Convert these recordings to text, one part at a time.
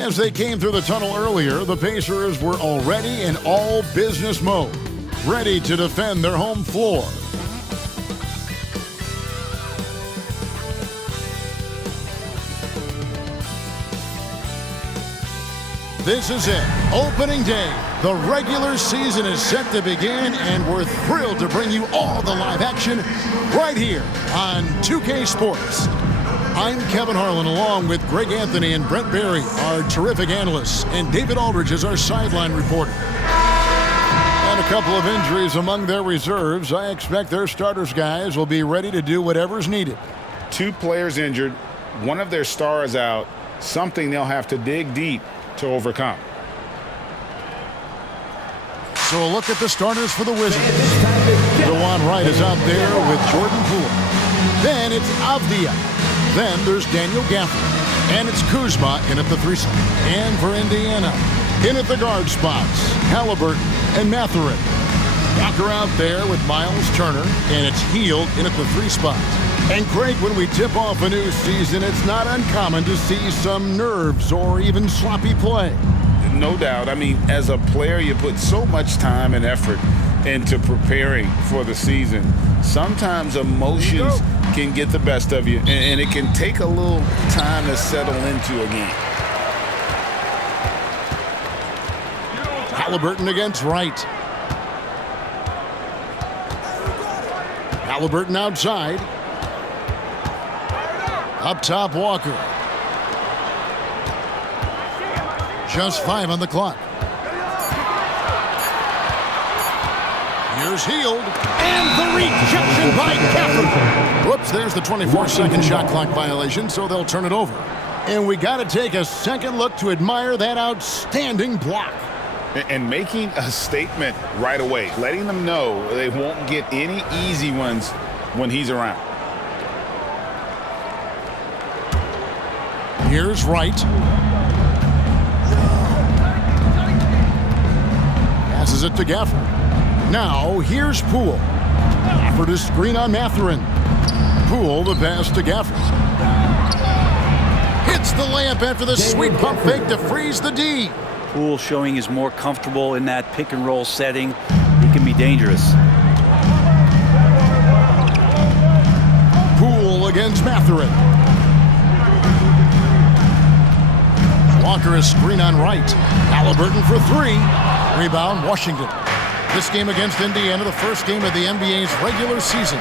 As they came through the tunnel earlier, the Pacers were already in all business mode, ready to defend their home floor. This is it, opening day. The regular season is set to begin, and we're thrilled to bring you all the live action right here on 2K Sports. I'm Kevin Harlan, along with Greg Anthony and Brent Barry, our terrific analysts, and David Aldridge is our sideline reporter. And a couple of injuries among their reserves. I expect their starters guys will be ready to do whatever's needed. 2 players injured, one of their stars out, something they'll have to dig deep to overcome. So a look at the starters for the Wizards. DeJuan Wright is out there with Jordan Poole. Then it's Avdia. Then there's Daniel Gafford. And it's Kuzma in at the 3 slot. And for Indiana, in at the guard spots, Halliburton and Mathurin. Walker out there with Miles Turner. And it's Hield in at the 3 spot. And Craig, when we tip off a new season, it's not uncommon to see some nerves or even sloppy play. No doubt. I mean, as a player, you put so much time and effort into preparing for the season. Sometimes emotions can get the best of you, and it can take a little time to settle into a game. Halliburton against Wright. Halliburton outside. Up top, Walker. Just 5 on the clock. Here's Hield. And the rejection by Gafford. Whoops, there's the 24-second shot clock violation, so they'll turn it over. And we got to take a second look to admire that outstanding block. And making a statement right away, letting them know they won't get any easy ones when he's around. Here's Wright. Passes it to Gafford. Now, here's Poole. Gafford is screen on Mathurin. Poole, the pass to Gafford. Hits the layup after the sweet pump fake to freeze the D. Poole showing he's more comfortable in that pick-and-roll setting. He can be dangerous. Poole against Mathurin. Walker is screen on Wright. Halliburton for 3. Rebound, Washington. This game against Indiana, the first game of the NBA's regular season.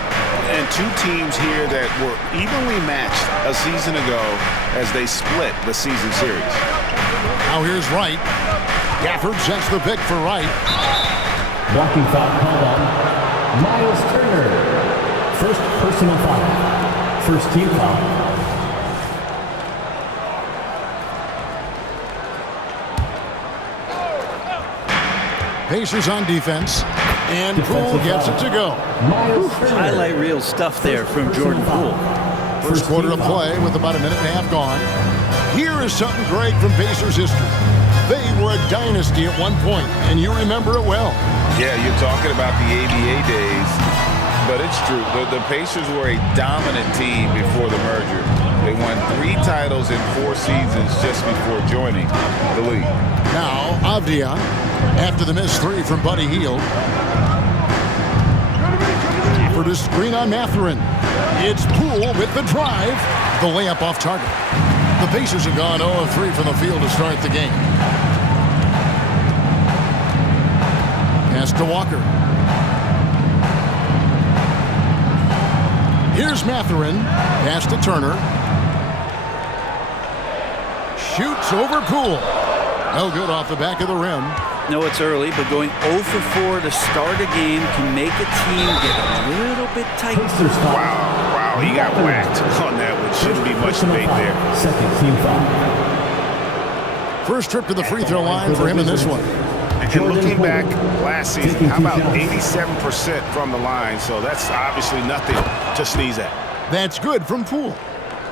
And 2 teams here that were evenly matched a season ago as they split the season series. Now here's Wright. Gafford sets the pick for Wright. Blocking foul called on Miles Turner. First personal foul. First team foul. Pacers on defense, and Poole gets it to go. Highlight reel stuff there from Jordan Poole. First quarter of play with about a minute and a half gone. Here is something great from Pacers history. They were a dynasty at one point, and you remember it well. Yeah, you're talking about the ABA days, but it's true. The Pacers were a dominant team before the merger. They won 3 titles in 4 seasons just before joining the league. Now, Avdia, after the missed 3 from Buddy Hield. For the screen on Mathurin. It's Poole with the drive. The layup off target. The Pacers have gone 0 of 3 from the field to start the game. Pass to Walker. Here's Mathurin. Pass to Turner. Shoots over Poole. No good off the back of the rim. No, it's early, but going 0 for 4 to start a game can make a team get a little bit tight. Wow, he got whacked on that one. Shouldn't be much debate there. Second team foul. First trip to the free throw line for him in this one. And looking back last season, how about 87% from the line? So that's obviously nothing to sneeze at. That's good from Poole.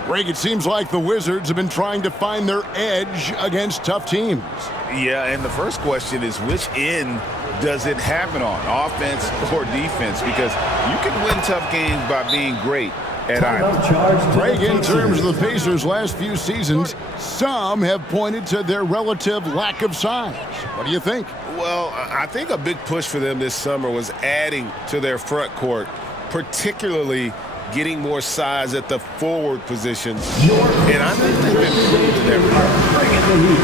Greg, it seems like the Wizards have been trying to find their edge against tough teams. Yeah, and the first question is, which end does it happen on, offense or defense? Because you can win tough games by being great, at either. Craig, in terms of the Pacers' last few seasons, some have pointed to their relative lack of size. What do you think? Well, I think a big push for them this summer was adding to their front court, particularly getting more size at the forward positions. And I think they've improved in that regard. Bringing the heat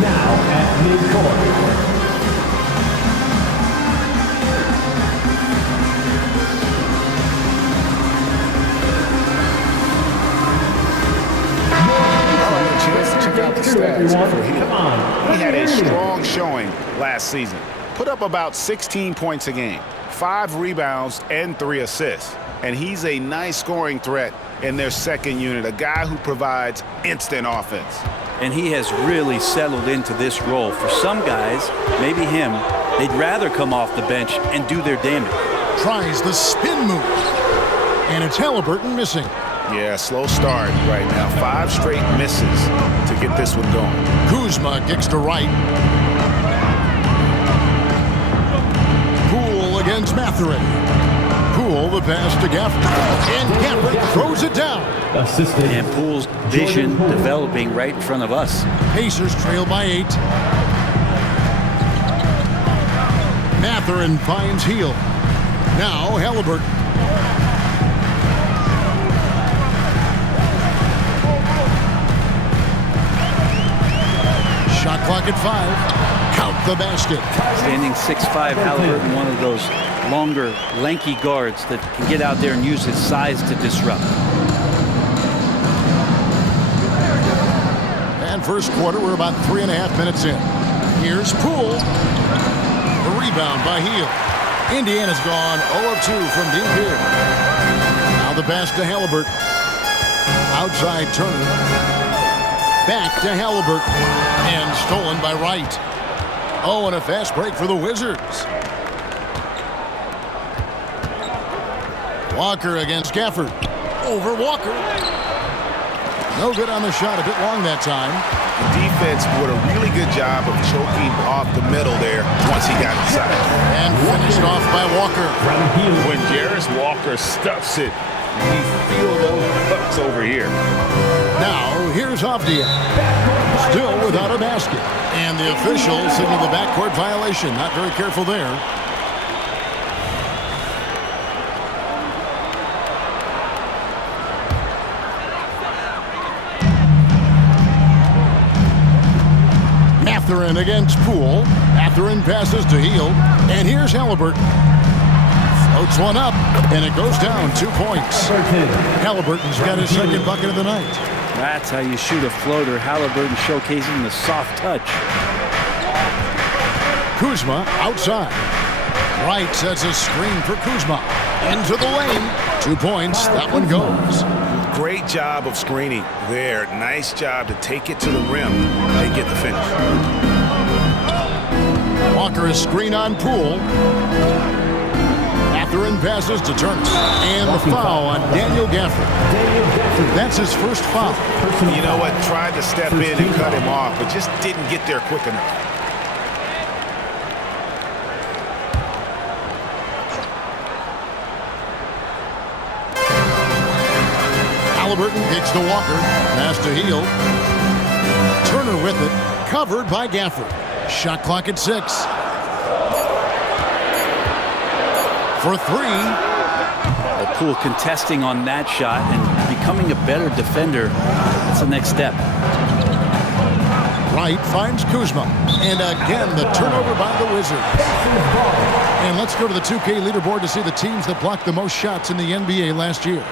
now at midcourt. He had a strong showing last season. Put up about 16 points a game, 5 rebounds, and 3 assists. And he's a nice scoring threat in their second unit, a guy who provides instant offense. And he has really settled into this role. For some guys, maybe him, they'd rather come off the bench and do their damage. Tries the spin move. And it's Halliburton missing. Yeah, slow start right now. 5 straight misses to get this one going. Kuzma kicks to right. Poole against Mathurin. Poole the pass to Gafford. And Gafford throws it down. Assistant. And Poole's vision developing right in front of us. Pacers trail by 8. Mathurin finds Heel. Now Halliburton. Shot clock at 5. Count the basket. Standing 6'5", Halliburton, one of those longer, lanky guards that can get out there and use his size to disrupt. And first quarter, we're about 3.5 minutes in. Here's Poole. The rebound by Heel. Indiana's gone 0 of 2 from deep here. Now the pass to Halliburton. Outside Turner. Back to Halliburton. And stolen by Wright. Oh, and a fast break for the Wizards. Walker against Gafford. Over Walker. No good on the shot. A bit long that time. The defense did a really good job of choking off the middle there once he got inside. And finished off by Walker. When Jarris Walker stuffs it, we feel those bucks over here. Now, here's Avdia. Still without a basket. And the official signaled the backcourt violation. Not very careful there. Mathurin against Poole. Mathurin passes to Heel. And here's Halliburton. Floats one up, and it goes down 2 points. Halliburton's got his second bucket of the night. That's how you shoot a floater. Halliburton showcasing the soft touch. Kuzma outside. Wright sets a screen for Kuzma. Into the lane. 2 points. That one goes. Great job of screening there. Nice job to take it to the rim and get the finish. Walker is screen on Poole. Mathurin passes to Turner. And the foul on Daniel Gafford. That's his first foul. You know what? Tried to step in and cut him off, but just didn't get there quick enough. Halliburton kicks to Walker. Pass to Heel. Turner with it. Covered by Gafford. Shot clock at 6. For 3. Well, Poole contesting on that shot and becoming a better defender. That's the next step. Wright finds Kuzma. And again, the turnover by the Wizards. And let's go to the 2K leaderboard to see the teams that blocked the most shots in the NBA last year.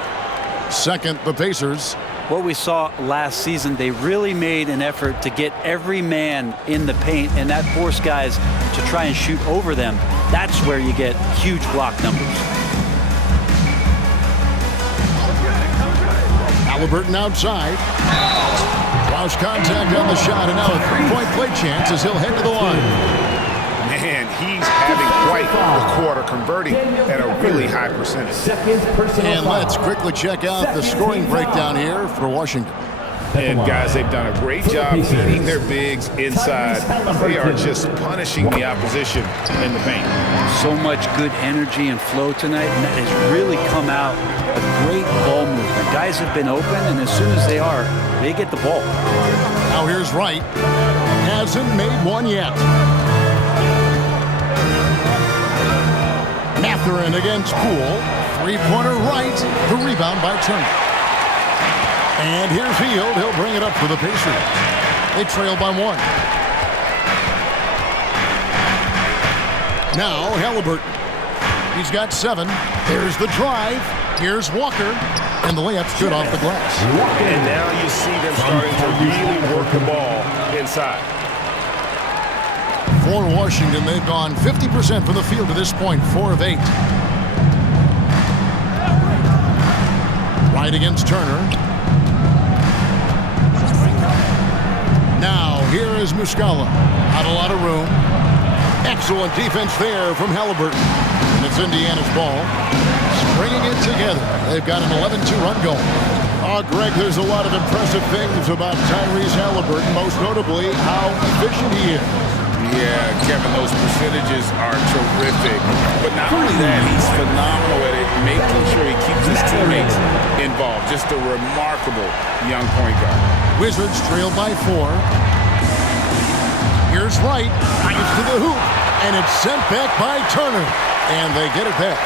Second, the Pacers. What we saw last season, they really made an effort to get every man in the paint, and that forced guys to try and shoot over them. That's where you get huge block numbers. Halliburton outside. Close contact on the shot, and now a three-point play chance as he'll head to the line. Man, he's having quite the quarter, converting at a really high percentage. And let's quickly check out the scoring breakdown here for Washington. And guys, they've done a great job hitting their bigs inside. They are just punishing the opposition in the paint. So much good energy and flow tonight, and that has really come out a great ball movement. Guys have been open, and as soon as they are, they get the ball. Now here's Wright. Hasn't made one yet. Mathurin against Poole. Three-pointer right. The rebound by Turner. And here's Hield. He'll bring it up for the Pacers. They trail by 1. Now Halliburton. He's got 7. There's the drive. Here's Walker. And the layup's good off the glass. And now you see them starting to really work the ball inside. For Washington, they've gone 50% from the field to this point, 4 of 8. Right against Turner. Now, here is Muscala. Not a lot of room. Excellent defense there from Halliburton. And it's Indiana's ball. Bringing it together. They've got an 11-2 run going. Oh, Greg, there's a lot of impressive things about Tyrese Halliburton, most notably how efficient he is. Yeah, Kevin, those percentages are terrific. But not only that, he's phenomenal at it, making sure he keeps his teammates involved. Just a remarkable young point guard. Wizards trail by 4. Here's Wright. Drives to the hoop. And it's sent back by Turner. And they get it back.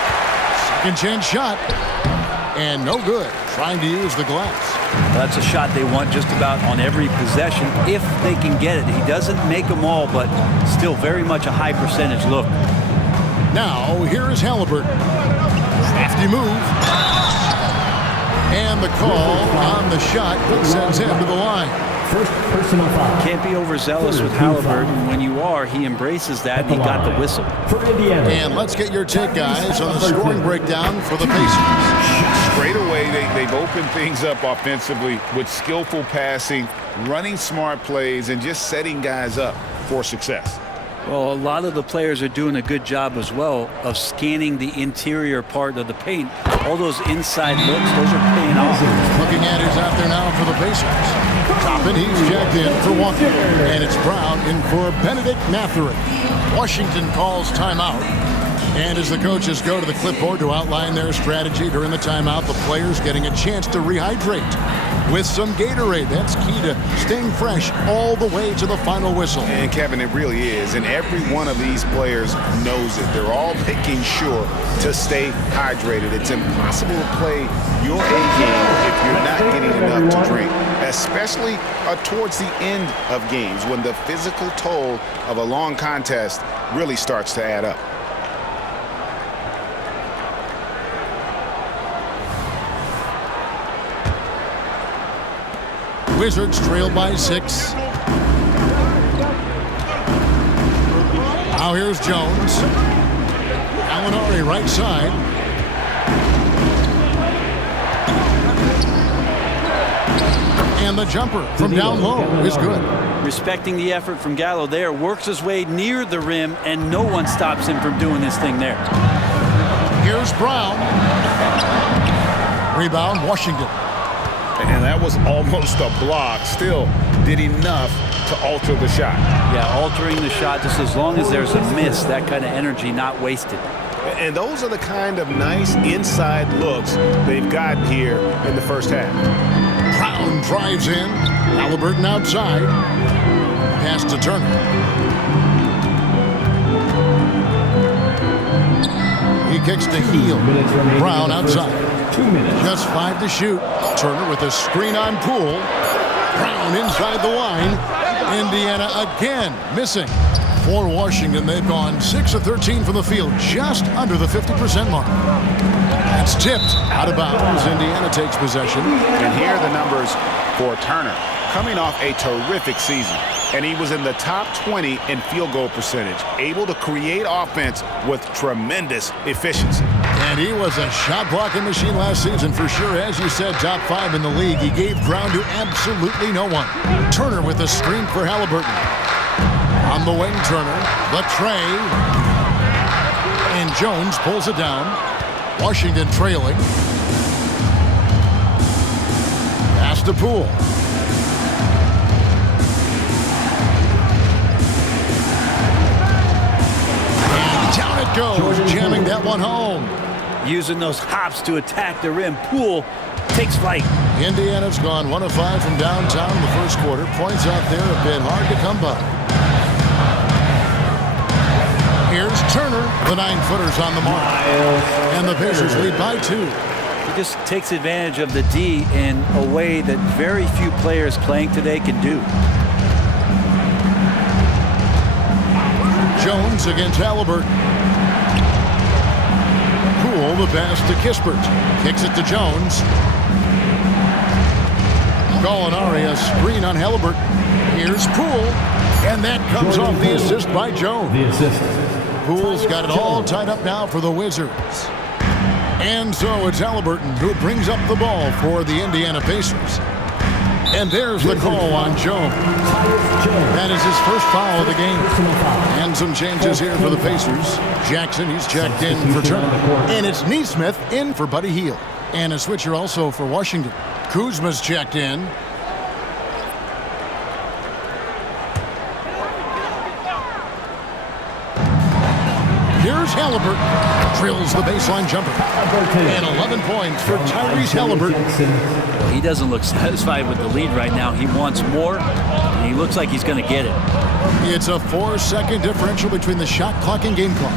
Second chance shot. And no good. Trying to use the glass. Well, that's a shot they want just about on every possession if they can get it. He doesn't make them all, but still very much a high percentage look. Now, here is Halliburton. Crafty move. And the call on the shot that sends him to the line. First personal foul. Can't be overzealous with Halliburton. When you are, he embraces that, and he got the whistle. For Indiana. And let's get your take, guys, on the scoring breakdown for the Pacers. Straight away, they've opened things up offensively with skillful passing, running smart plays, and just setting guys up for success. Well, a lot of the players are doing a good job as well of scanning the interior part of the paint. All those inside looks, those are paying off. Looking at who's out there now for the Pacers. Toppin, he's checked in for Walker. And it's Brown in for Benedict Mathurin. Washington calls timeout. And as the coaches go to the clipboard to outline their strategy during the timeout, the players getting a chance to rehydrate with some Gatorade. That's key to staying fresh all the way to the final whistle. And Kevin, it really is. And every one of these players knows it. They're all making sure to stay hydrated. It's impossible to play your A game if you're not getting enough to drink, especially towards the end of games when the physical toll of a long contest really starts to add up. Wizards trail by 6. Now here's Jones. Gallinari right side. And the jumper from down low is good. Respecting the effort from Gallo there, works his way near the rim, and no one stops him from doing this thing there. Here's Brown. Rebound, Washington. And that was almost a block. Still did enough to alter the shot. Yeah, altering the shot just as long as there's a miss, that kind of energy not wasted. And those are the kind of nice inside looks they've gotten here in the first half. Brown drives in. Halliburton outside. Pass to Turner. He kicks to Hield. Brown outside. 2 minutes. Just 5 to shoot. Turner with a screen on Poole. Brown inside the line. Indiana again missing. For Washington, they've gone 6 of 13 from the field, just under the 50% mark. That's tipped out of bounds. Indiana takes possession. And here are the numbers for Turner. Coming off a terrific season, and he was in the top 20 in field goal percentage, able to create offense with tremendous efficiency. And he was a shot blocking machine last season for sure. As you said, top 5 in the league. He gave ground to absolutely no one. Turner with a screen for Halliburton. On the wing, Turner. The tray. And Jones pulls it down. Washington trailing. Pass to Poole. And down it goes. Jamming that one home. using those hops to attack the rim. Poole takes flight. Indiana's gone 1 of 5 from downtown in the first quarter. Points out there have been hard to come by. Here's Turner. The 9-footer's on the mark. And the Pacers lead by 2. He just takes advantage of the D in a way that very few players playing today can do. Jones against Halliburton. Poole, the pass to Kispert. Kicks it to Jones. Gallinari, a screen on Halliburton. Here's Poole. And that comes off the assist by Jones. The assist. Poole's got it all tied up now for the Wizards. And so it's Halliburton who brings up the ball for the Indiana Pacers. And there's the call on Jones. That is his first foul of the game. And some changes here for the Pacers. Jackson, he's checked in for Turner. And it's Neesmith in for Buddy Hield. And a switcher also for Washington. Kuzma's checked in. Here's Halliburton. Drills the baseline jumper. And 11 points for Tyrese Halliburton. He doesn't look satisfied with the lead right now. He wants more, and he looks like he's going to get it. It's a 4-second differential between the shot clock and game clock.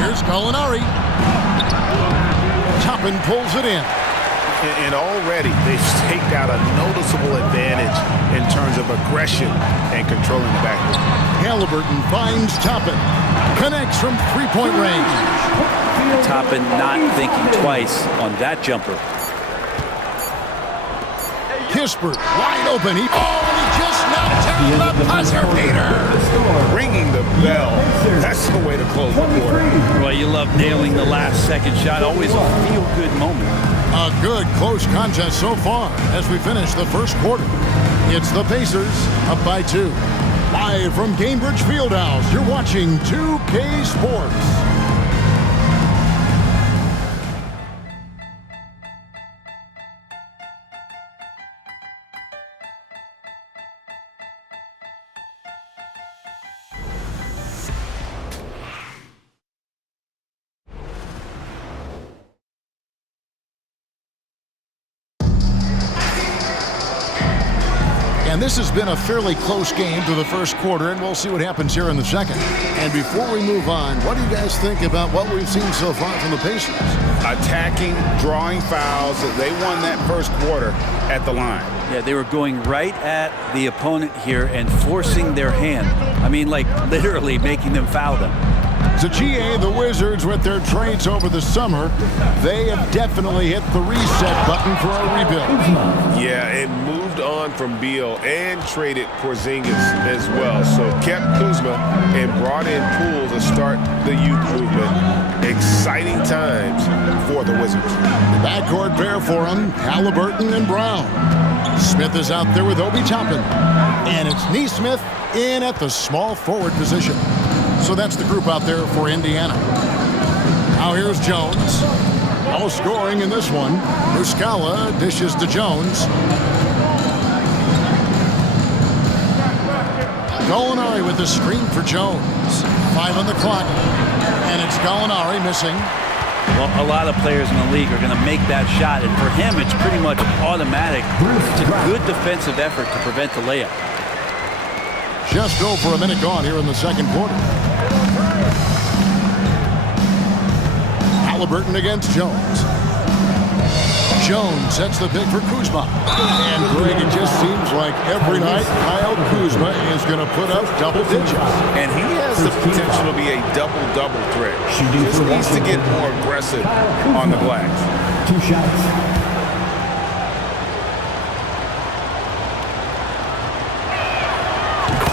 Here's Gallinari. Toppin pulls it in. And already they've staked out a noticeable advantage in terms of aggression and controlling the backcourt. Halliburton finds Toppin. Connects from three-point range. Toppin not thinking twice on that jumper. Kispert wide open. He just knocked down the buzzer beater. Ringing the bell. That's the way to close the quarter. Well, you love nailing the last second shot. Always a feel-good moment. A good close contest so far as we finish the first quarter. It's the Pacers up by 2. Live from Gainbridge Fieldhouse, you're watching 2K Sports. And this has been a fairly close game to the first quarter, and we'll see what happens here in the second. And before we move on, what do you guys think about what we've seen so far from the Pacers? Attacking, drawing fouls. They won that first quarter at the line. Yeah, they were going right at the opponent here and forcing their hand. I mean, like literally making them foul them. So GA, the Wizards, with their trades over the summer, they have definitely hit the reset button for a rebuild. Yeah, it moved on from Beal and traded Porzingis as well. So kept Kuzma and brought in Poole to start the youth movement. Exciting times for the Wizards. The backcourt pair for them, Halliburton and Brown. Smith is out there with Obi Toppin. And it's Neesmith in at the small forward position. So that's the group out there for Indiana. Now here's Jones. No scoring in this one. Muscala dishes to Jones. Gallinari with the screen for Jones. 5 on the clock. And it's Gallinari missing. Well, a lot of players in the league are going to make that shot, and for him, it's pretty much automatic. It's a good defensive effort to prevent the layup. Just over a minute gone here in the second quarter. Halliburton against Jones. Jones sets the pick for Kuzma. And Greg, it just seems like every night Kyle Kuzma is going to put up double digits. And he has the potential to be a double-double threat. Just needs to get more aggressive on the glass. 2 shots.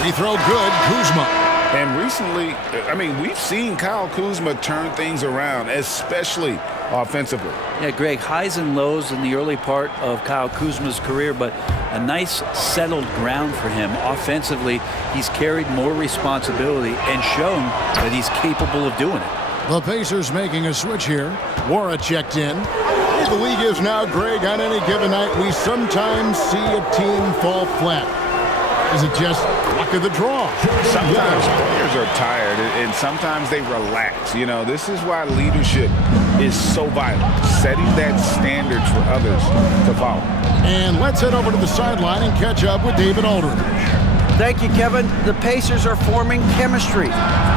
Free throw good, Kuzma. And recently, I mean, we've seen Kyle Kuzma turn things around, especially offensively. Yeah, Greg, highs and lows in the early part of Kyle Kuzma's career, but a nice settled ground for him. Offensively, he's carried more responsibility and shown that he's capable of doing it. The Pacers making a switch here. Wara checked in. The league is now, Greg, on any given night, we sometimes see a team fall flat. Is it just luck of the draw? Sometimes players are tired, and sometimes they relax. You know, this is why leadership is so vital, setting that standard for others to follow. And let's head over to the sideline and catch up with David Aldridge. Thank you, Kevin. The Pacers are forming chemistry.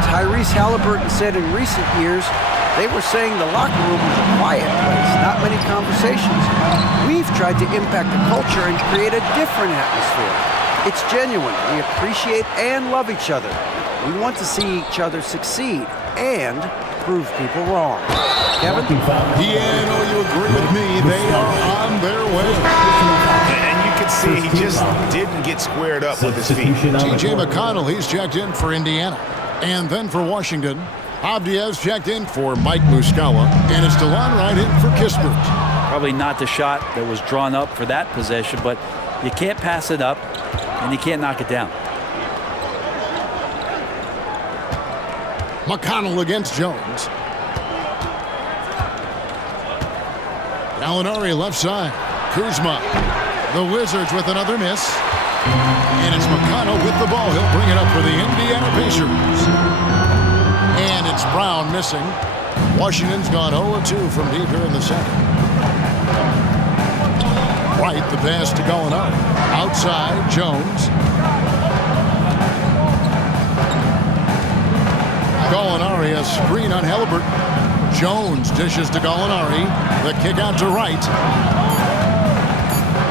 Tyrese Halliburton said in recent years they were saying the locker room was a quiet place, not many conversations. We've tried to impact the culture and create a different atmosphere. It's genuine. We appreciate and love each other. We want to see each other succeed and prove people wrong. Kevin? Yeah, no, you agree with me. They are on their way. And you can see he just didn't get squared up with his feet. T.J. McConnell, he's checked in for Indiana. And then for Washington, Avdia's checked in for Mike Muscala. And it's DeLon Wright in for Kispert. Probably not the shot that was drawn up for that possession, but you can't pass it up, and you can't knock it down. McConnell against Jones. Gallinari left side. Kuzma. The Wizards with another miss. And it's McConnell with the ball. He'll bring it up for the Indiana Pacers. And it's Brown missing. Washington's gone 0-2 from deep here in the second. Wright, the pass to Gallinari. Outside, Jones. Gallinari, a screen on Halliburton. Jones dishes to Gallinari. The kick out to Wright.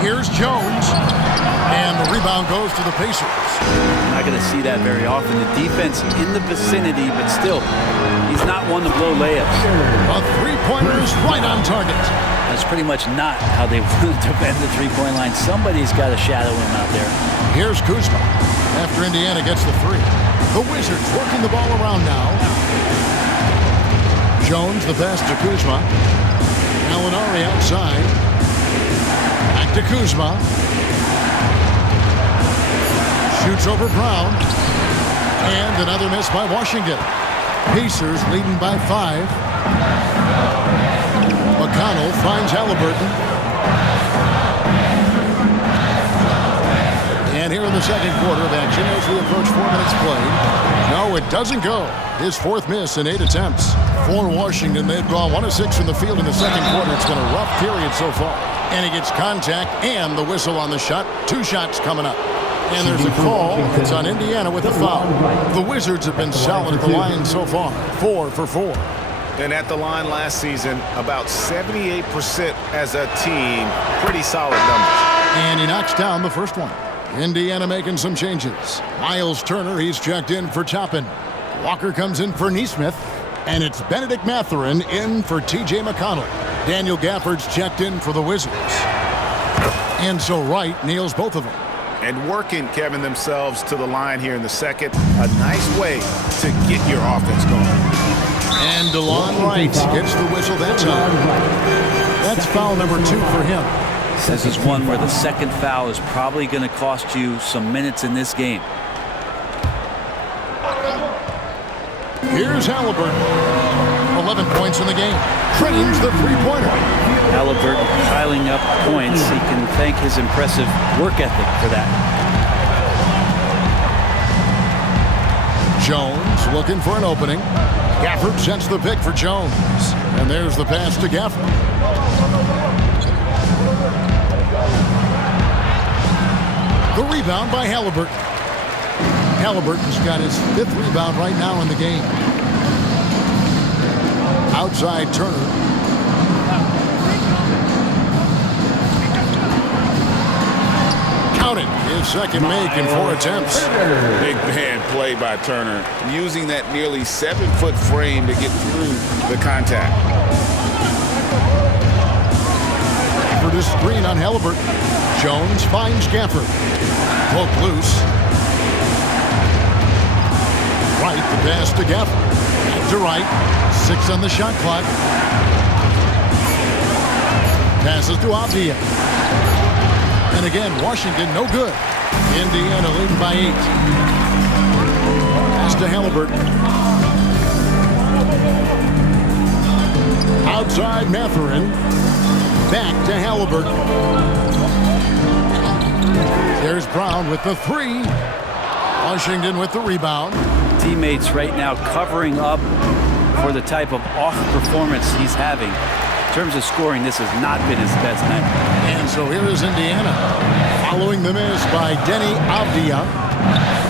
Here's Jones. And the rebound goes to the Pacers. Not going to see that very often. The defense in the vicinity, but still, he's not one to blow layups. A three-pointer is right on target. That's pretty much not how they want to defend the three-point line. Somebody's got to shadow him out there. Here's Kuzma after Indiana gets the three. The Wizards working the ball around now. Jones, the pass to Kuzma. Gallinari outside. Back to Kuzma. Shoots over Brown. And another miss by Washington. Pacers leading by 5. McConnell finds Halliburton. And here in the second quarter of action as we approach 4 minutes played. No, it doesn't go. His fourth miss in 8 attempts. For Washington, they've gone 1 of 6 from the field in the second quarter. It's been a rough period so far. And he gets contact and the whistle on the shot. 2 shots coming up. And there's a call. It's on Indiana with a foul. The Wizards have been solid at the line so far. 4 for 4. And at the line last season, about 78% as a team. Pretty solid numbers. And he knocks down the first one. Indiana making some changes. Miles Turner, he's checked in for Toppin. Walker comes in for Nesmith. And it's Benedict Mathurin in for T.J. McConnell. Daniel Gafford's checked in for the Wizards. And so Wright nails both of them. And working, Kevin, themselves to the line here in the second. A nice way to get your offense going. And DeLon Wright gets the whistle that time. That's foul number 2 for him. This is one where the second foul is probably going to cost you some minutes in this game. Here's Halliburton. 11 points in the game. Trains the three-pointer. Halliburton piling up points. He can thank his impressive work ethic for that. Jones looking for an opening. Gafford sets the pick for Jones. And there's the pass to Gafford. The rebound by Halliburton. Halliburton's got his 5th rebound right now in the game. Outside Turner. Count it. His second make in 4 attempts. Big man play by Turner, using that nearly 7-foot frame to get through the contact. For the screen on Halliburton. Jones finds Gafford. Poke loose. Wright, the pass to Gafford. Back to Wright. 6 on the shot clock. Passes to Avdia. And again, Washington no good. Indiana leading by 8. Pass to Halliburton. Outside Mathurin. Back to Halliburton. There's Brown with the three. Washington with the rebound. Teammates right now covering up for the type of off performance he's having. In terms of scoring, this has not been his best night. And so here is Indiana. Following the miss by Denny Avdia.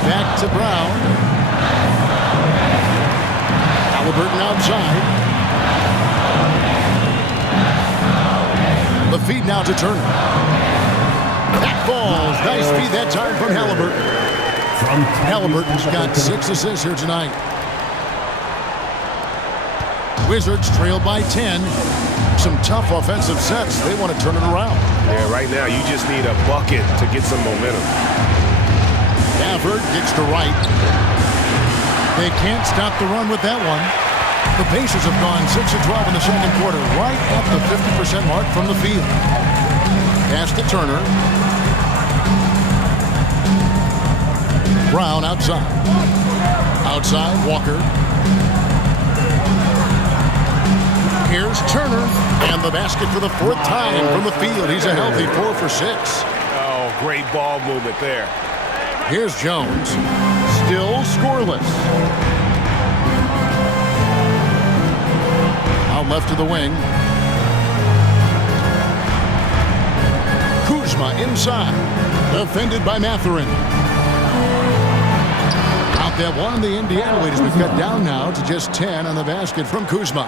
Back to Brown. Halliburton outside. The feed now to Turner. That falls. Nice feed that time from Halliburton. Halliburton's got 6 assists here tonight. Wizards trail by 10. Some tough offensive sets. They want to turn it around. Yeah, right now you just need a bucket to get some momentum. Gafford gets to right. They can't stop the run with that one. The Pacers have gone 6 of 12 in the second quarter, right at the 50% mark from the field. Pass to Turner. Brown outside. Outside, Walker. Here's Turner. And the basket for the 4th time from the field. He's a healthy 4 for 6. Oh, great ball movement there. Here's Jones. Still scoreless. Out left to the wing. Kuzma inside. Defended by Mathurin. Out that one. The Indiana lead has been cut down now to just 10 on the basket from Kuzma.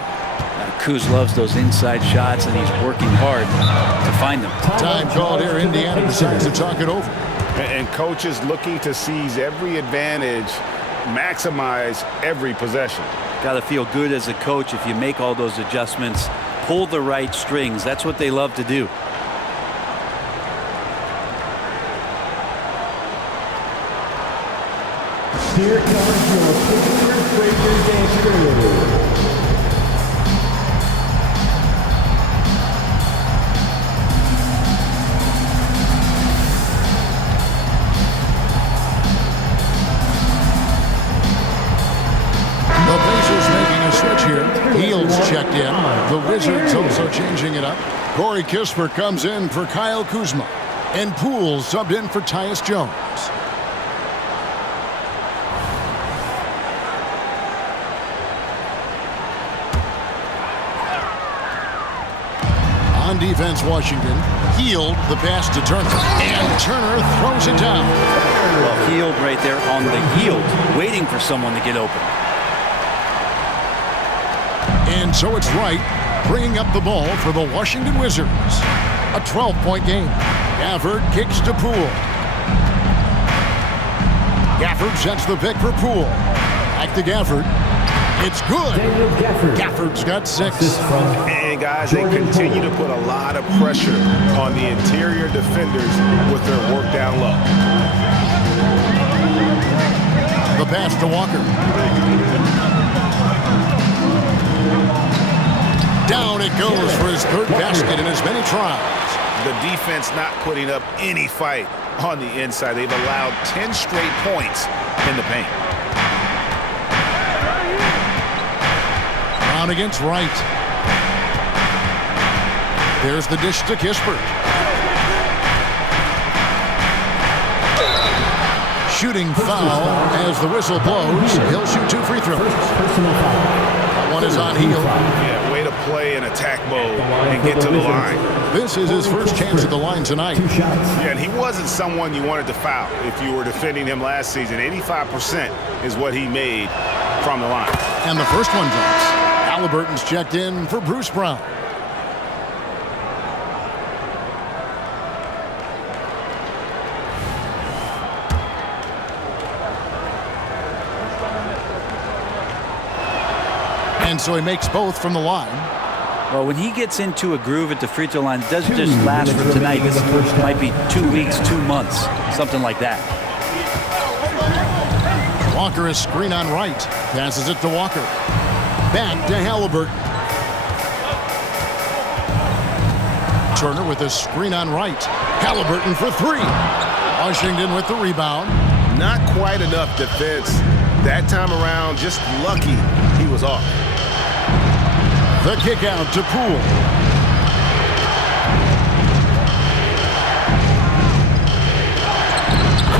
Kuz loves those inside shots, and he's working hard to find them. Time called here. Indiana decides to talk it over. And coaches looking to seize every advantage, maximize every possession. Got to feel good as a coach if you make all those adjustments, pull the right strings. That's what they love to do. Here comes your Pacers Breakers and Crew. The Pacers making a switch here. Heels checked in. The Wizards also changing it up. Corey Kispert comes in for Kyle Kuzma. And Poole subbed in for Tyus Jones. On defense, Washington healed the pass to Turner. And Turner throws it down. Well, healed right there on the yield, waiting for someone to get open. And so it's Wright bringing up the ball for the Washington Wizards. A 12-point game. Gafford kicks to Poole. Gafford sets the pick for Poole. Back to Gafford. It's good. Gafford's got 6. And guys, they continue to put a lot of pressure on the interior defenders with their work down low. The pass to Walker. Down it goes for his 3rd basket in as many tries. The defense not putting up any fight on the inside. They've allowed 10 straight points in the paint. Brown against Wright. There's the dish to Kispert. Shooting foul as the whistle blows. He'll shoot 2 free throws. One is on heel. Yeah, way to play in attack mode and get to the line. This is his first chance at the line tonight. Yeah, and he wasn't someone you wanted to foul if you were defending him last season. 85% is what he made from the line. And the first one drops. Halliburton's checked in for Bruce Brown. And so he makes both from the line. Well, when he gets into a groove at the free throw line, it doesn't just last for tonight. This might be 2 weeks, 2 months, something like that. Walker is screen on right. Passes it to Walker. Back to Halliburton. Turner with a screen on right. Halliburton for 3. Washington with the rebound. Not quite enough defense that time around. Just lucky he was off. The kick out to Poole.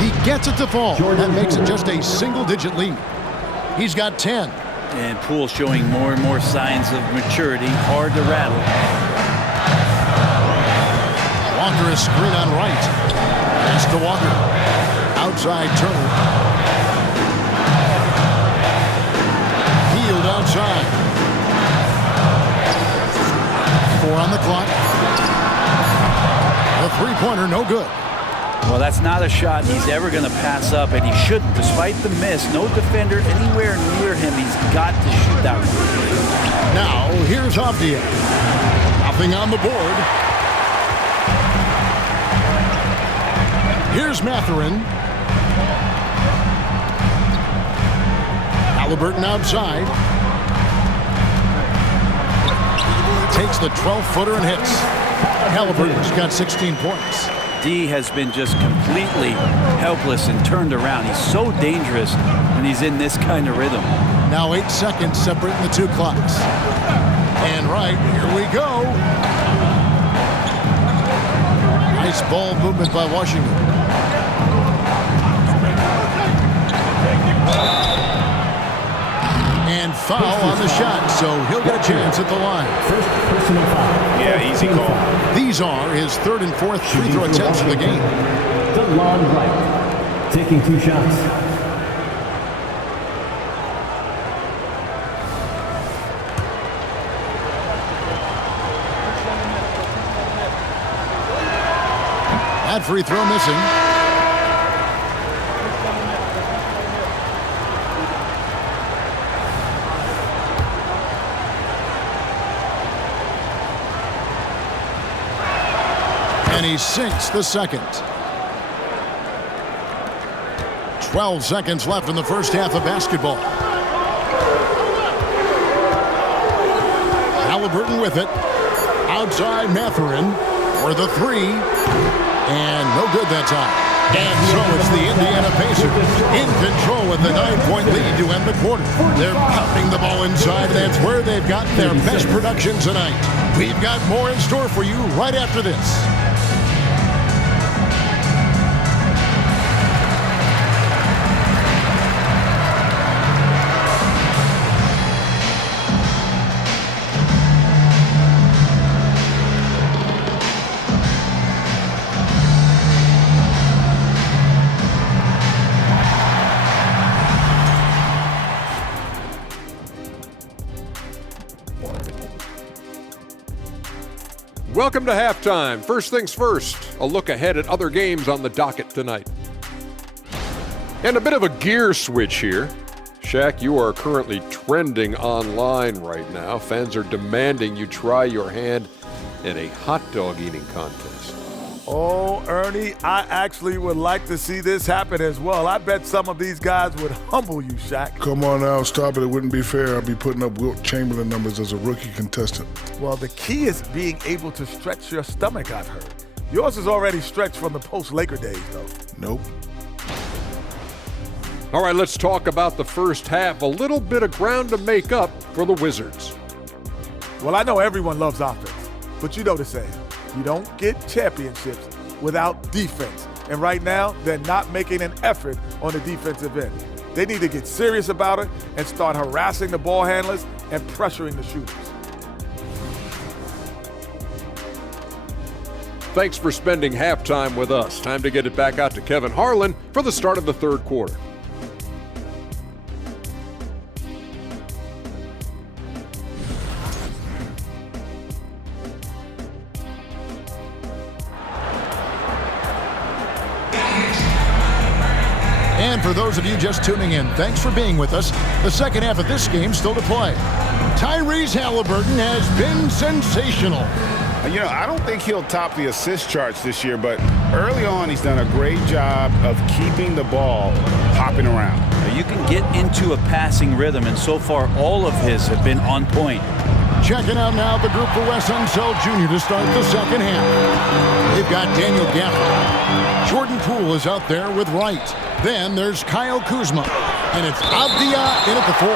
He gets it to fall. That makes it just a single-digit lead. He's got 10. And Poole showing more and more signs of maturity. Hard to rattle. Walker is screen on right. Pass to Walker. Outside Turner. Healed outside. 4 on the clock. The three-pointer, no good. Well, that's not a shot he's ever going to pass up, and he shouldn't. Despite the miss, no defender anywhere near him. He's got to shoot that one. Now, here's Avdia. Nothing on the board. Here's Mathurin. Halliburton outside. Takes the 12-footer and hits. Halliburton's got 16 points. D has been just completely helpless and turned around. He's so dangerous when he's in this kind of rhythm. Now 8 seconds separating the two clocks. And right, here we go. Nice ball movement by Washington. And foul on the shot, so he'll get a chance at the line. First personal foul. Yeah, easy call. These are his third and fourth free throw attempts of the game. DeLon Wright, taking 2 shots. That free throw missing. And he sinks the second. 12 seconds left in the first half of basketball. Halliburton with it. Outside Mathurin for the three. And no good that time. And so it's the Indiana Pacers in control with the 9-point lead to end the quarter. They're pounding the ball inside. That's where they've got their best production tonight. We've got more in store for you right after this. Welcome to halftime. First things first, a look ahead at other games on the docket tonight. And a bit of a gear switch here. Shaq, you are currently trending online right now. Fans are demanding you try your hand in a hot dog eating contest. Oh, Ernie, I actually would like to see this happen as well. I bet some of these guys would humble you, Shaq. Come on now, stop it. It wouldn't be fair. I'd be putting up Wilt Chamberlain numbers as a rookie contestant. Well, the key is being able to stretch your stomach, I've heard. Yours is already stretched from the post-Laker days, though. Nope. All right, let's talk about the first half. A little bit of ground to make up for the Wizards. Well, I know everyone loves offense, but you know the saying. You don't get championships without defense. And right now, they're not making an effort on the defensive end. They need to get serious about it and start harassing the ball handlers and pressuring the shooters. Thanks for spending halftime with us. Time to get it back out to Kevin Harlan for the start of the third quarter. And for those of you just tuning in, thanks for being with us. The second half of this game still to play. Tyrese Halliburton has been sensational. You know, I don't think he'll top the assist charts this year, but early on he's done a great job of keeping the ball hopping around. You can get into a passing rhythm, and so far all of his have been on point. Checking out now the group for Wes Unseld Jr. to start the second half. They've got Daniel Gafford. Jordan Poole is out there with Wright. Then there's Kyle Kuzma. And it's Avdia in at the 4.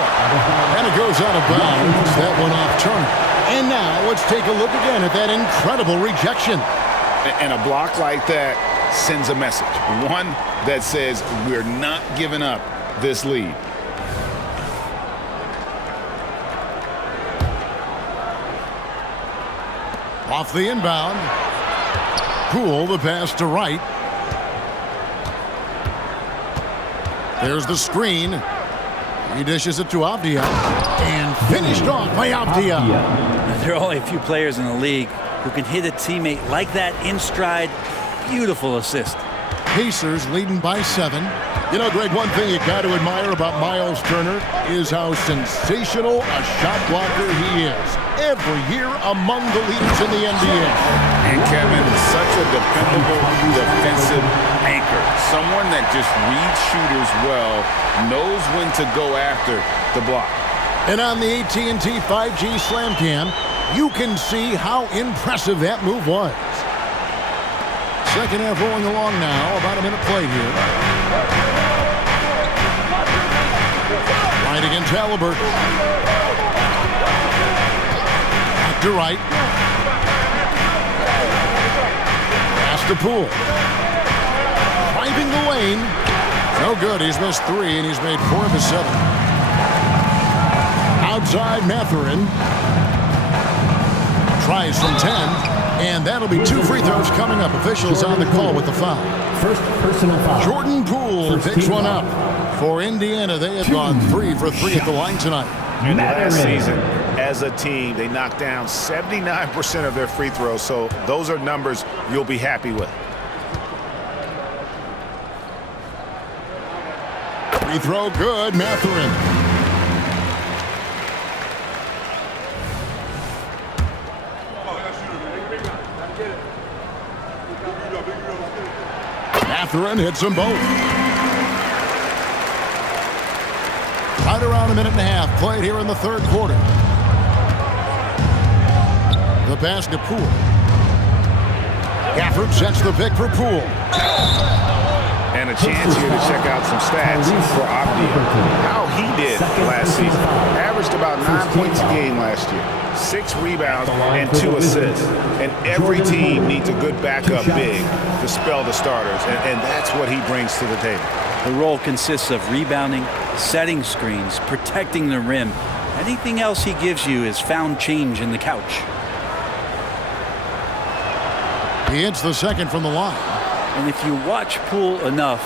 And it goes out of bounds. That one off Turner. And now let's take a look again at that incredible rejection. And a block like that sends a message, one that says we're not giving up this lead. Off the inbound. Poole, the pass to Wright. There's the screen. He dishes it to Avdia. And finished off by Avdia. There are only a few players in the league who can hit a teammate like that in stride. Beautiful assist. Pacers leading by 7. You know, Greg, one thing you got to admire about Miles Turner is how sensational a shot blocker he is. Every year among the leaders in the NBA. And Kevin, such a dependable defensive anchor. Someone that just reads shooters well, knows when to go after the block. And on the AT&T 5G Slam Cam, you can see how impressive that move was. Second half rolling along now. About a minute played here. Right against Halliburton. Back to Wright. Pass to Poole. Driving the lane. No good. He's missed 3, and he's made 4 of his 7. Outside Mathurin. Tries from 10. And that'll be 2 free throws coming up. Officials on the call with the foul. First personal foul. Jordan Poole picks one up. For Indiana, they have gone 3 for 3 at the line tonight. And last season, as a team, they knocked down 79% of their free throws. So those are numbers you'll be happy with. Free throw good, Mathurin. Mathurin hits them both. Right around a minute and a half played here in the third quarter. The pass to Poole. Gafford sets the pick for Poole. And a chance here to check out some stats for Avdia. How he did last season. Averaged about 9 points a game last year. 6 rebounds and 2 assists. And every team needs a good backup big to spell the starters. And that's what he brings to the table. The role consists of rebounding, setting screens, protecting the rim. Anything else he gives you is found change in the couch. He hits the second from the line. And if you watch Poole enough,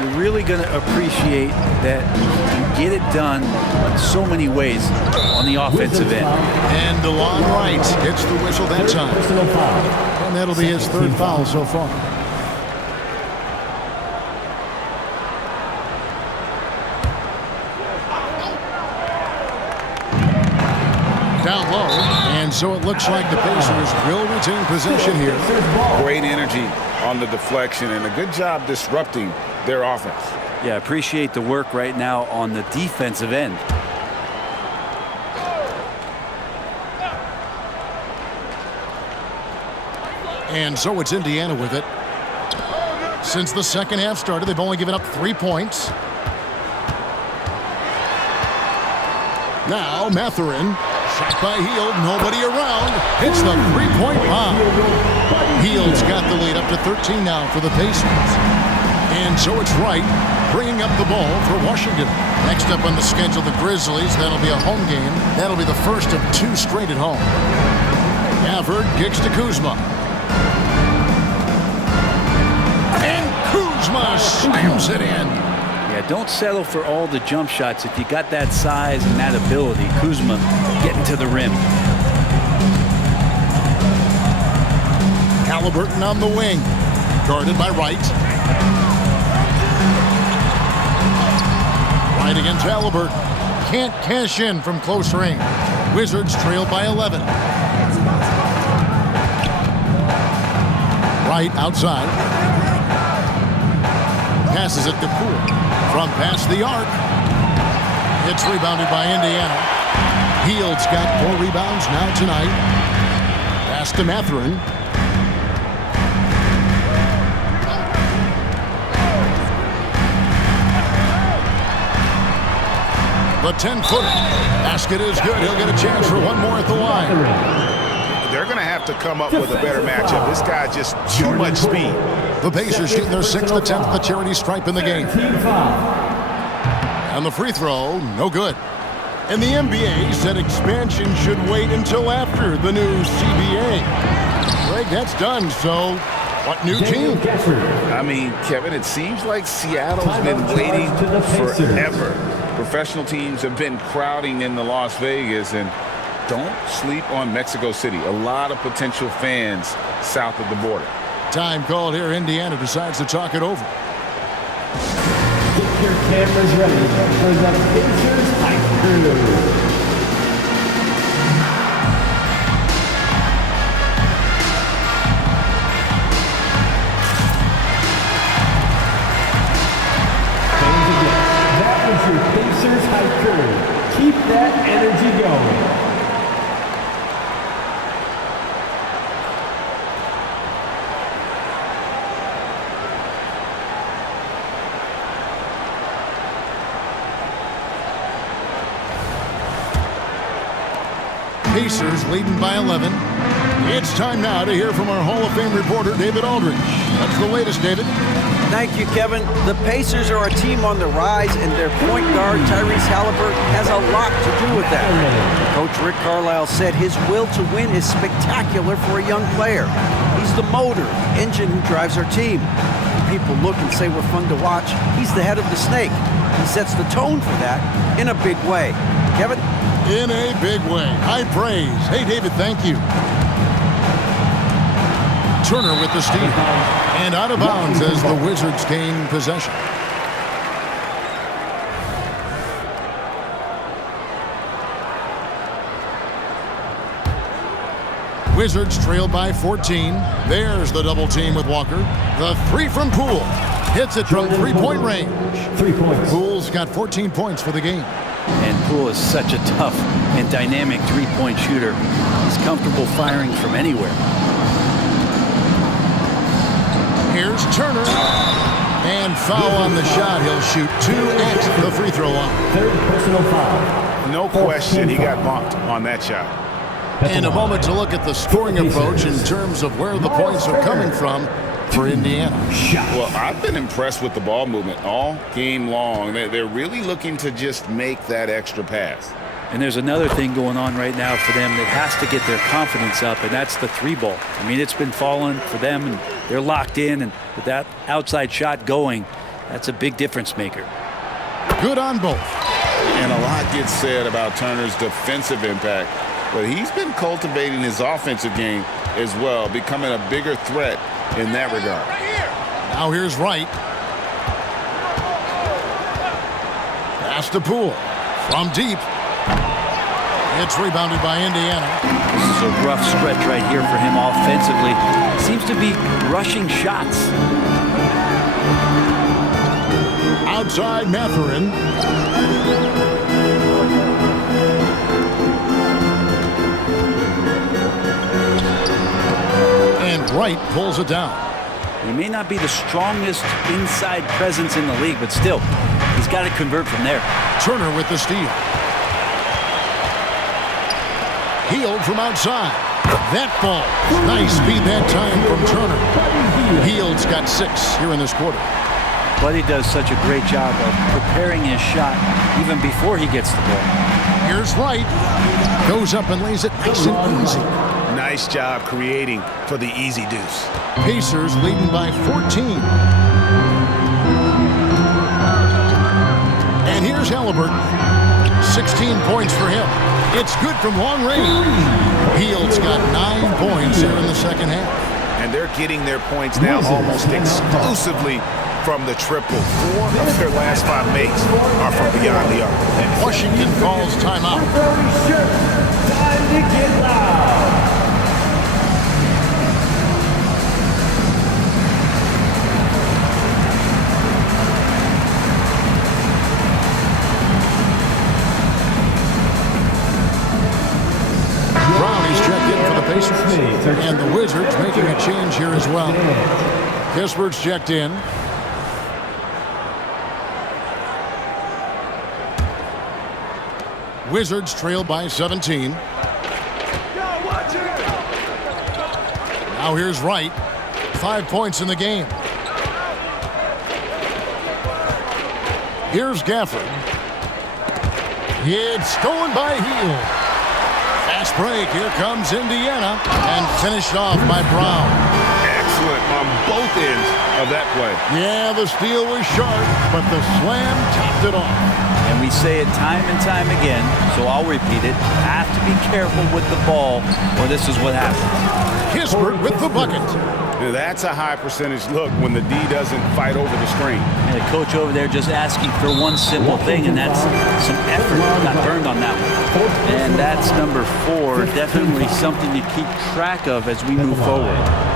you're really going to appreciate that you can get it done in so many ways on the offensive end. And DeLon Wright hits the whistle that time. And that'll be his 3rd foul so far. Down low, and so it looks like the Pacers will retain possession here. Great energy on the deflection and a good job disrupting their offense. Yeah, appreciate the work right now on the defensive end. And so it's Indiana with it. Since the second half started, they've only given up 3 points. Now Mathurin. Shot by Hield, nobody around. Hits the 3-point bomb. Hield's got the lead up to 13 now for the Pacers. And so it's Wright bringing up the ball for Washington. Next up on the schedule, the Grizzlies. That'll be a home game. That'll be the first of 2 straight at home. Gafford kicks to Kuzma. And Kuzma slams it in. Yeah, don't settle for all the jump shots. If you got that size and that ability, Kuzma getting to the rim. Halliburton on the wing. Guarded by Wright. Wright against Halliburton. Can't cash in from close range. Wizards trail by 11. Wright outside. Passes it to Poole. From past the arc. It's rebounded by Indiana. Hield's got 4 rebounds now tonight. Pass to Mathurin. The 10-footer. Basket is good. He'll get a chance for one more at the line. They're going to have to come up with a better matchup. This guy just too much speed. The Pacers shooting their 6th attempt at the charity stripe in the game. And the free throw, no good. And the NBA said expansion should wait until after the new CBA. Greg, that's done, so what new team? I mean, Kevin, it seems like Seattle's been waiting forever. Professional teams have been crowding into Las Vegas, and don't sleep on Mexico City. A lot of potential fans south of the border. Time called here. Indiana decides to talk it over. Get your cameras ready for the Pacers Hype Crew. That was your Pacers Hype Crew. Keep that energy going. Pacers leading by 11. It's time now to hear from our Hall of Fame reporter, David Aldridge. What's the latest, David? Thank you, Kevin. The Pacers are a team on the rise, and their point guard, Tyrese Haliburton, has a lot to do with that. Coach Rick Carlisle said his will to win is spectacular for a young player. He's the motor, engine who drives our team. When people look and say we're fun to watch, he's the head of the snake. He sets the tone for that in a big way. Kevin? In a big way. High praise. Hey, David, thank you. Turner with the steal. And out of bounds as the Wizards gain possession. Wizards trail by 14. There's the double team with Walker. The three from Poole. Hits it from three-point range. 3 points. Poole's got 14 points for the game. And Poole is such a tough and dynamic three-point shooter. He's comfortable firing from anywhere. Here's Turner. And foul on the shot. He'll shoot 2 at the free throw line. Third personal foul. No question he got bumped on that shot. And a moment to look at the scoring approach in terms of where the points are coming from for Indiana. Well, I've been impressed with the ball movement all game long. They're really looking to just make that extra pass. And there's another thing going on right now for them that has to get their confidence up, and that's the three ball. I mean, it's been falling for them, and they're locked in, and with that outside shot going, that's a big difference maker. Good on both. And a lot gets said about Turner's defensive impact, but he's been cultivating his offensive game as well, becoming a bigger threat in that regard. Now here's Wright. Pass to Poole. From deep. It's rebounded by Indiana. This is a rough stretch right here for him offensively. Seems to be rushing shots. Outside Mathurin. And Wright pulls it down. He may not be the strongest inside presence in the league, but still, he's got to convert from there. Turner with the steal. Healed from outside. That ball. Nice speed that time from Turner. Heald's got 6 here in this quarter. Buddy does such a great job of preparing his shot even before he gets the ball. Here's Wright. Goes up and lays it nice and easy. Nice job creating for the easy deuce. Pacers leading by 14. And here's Haliburton. 16 points for him. It's good from long range. Heald's got 9 points here in the second half. And they're getting their points now almost exclusively from the triple. 4 of their last 5 makes are from beyond the arc. And Washington calls timeout. Time to get loud. Brownie's checked in for the Pacers. And the Wizards making a change here as well. Kispert's checked in. Wizards trail by 17. Now here's Wright. 5 points in the game. Here's Gafford. It's stolen by Heel. Fast break. Here comes Indiana. And finished off by Brown. Excellent on both ends of that play. Yeah, the steal was sharp, but the slam topped it off. And we say it time and time again, so I'll repeat it. Have to be careful with the ball, or this is what happens. Kispert with the bucket. That's a high percentage look when the D doesn't fight over the screen. And the coach over there just asking for one simple thing, and that's some effort. Got burned on that one. And that's number 4. Definitely something to keep track of as we move forward.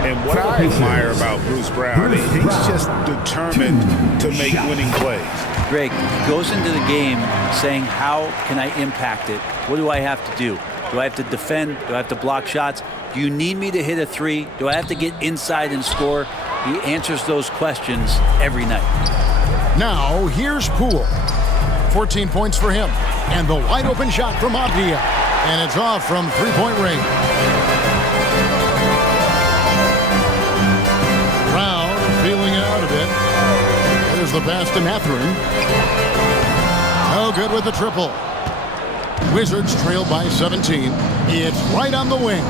And what I admire about Bruce Brown, he's just determined to make winning plays. Greg goes into the game saying, how can I impact it? What do I have to do? Do I have to defend? Do I have to block shots? Do you need me to hit a 3? Do I have to get inside and score? He answers those questions every night. Now, here's Poole. 14 points for him. And the wide open shot from Avdia. And it's off from three-point range. Brown feeling it out a bit. There's the pass to Mathurin. No good with the triple. Wizards trail by 17. It's right on the wing.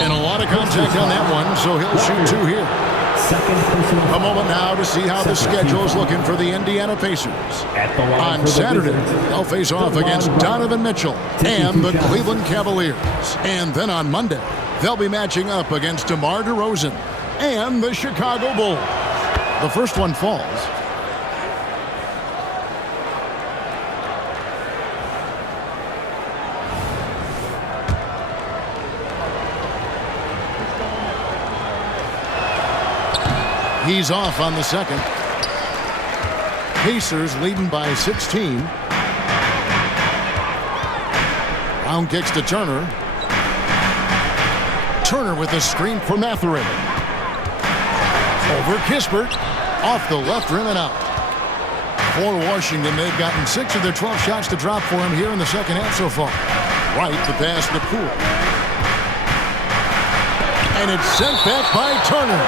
And a lot of contact on that one, so he'll shoot 2 here. A moment now to see how the schedule is looking for the Indiana Pacers. On Saturday, they'll face off against Donovan Mitchell and the Cleveland Cavaliers. And then on Monday, they'll be matching up against DeMar DeRozan and the Chicago Bulls. The first one falls. He's off on the second. Pacers leading by 16. Brown kicks to Turner. Turner with a screen for Mathurin. Over Kispert. Off the left rim and out. For Washington, they've gotten 6 of their 12 shots to drop for him here in the second half so far. Right, the pass to Poole. And it's sent back by Turner.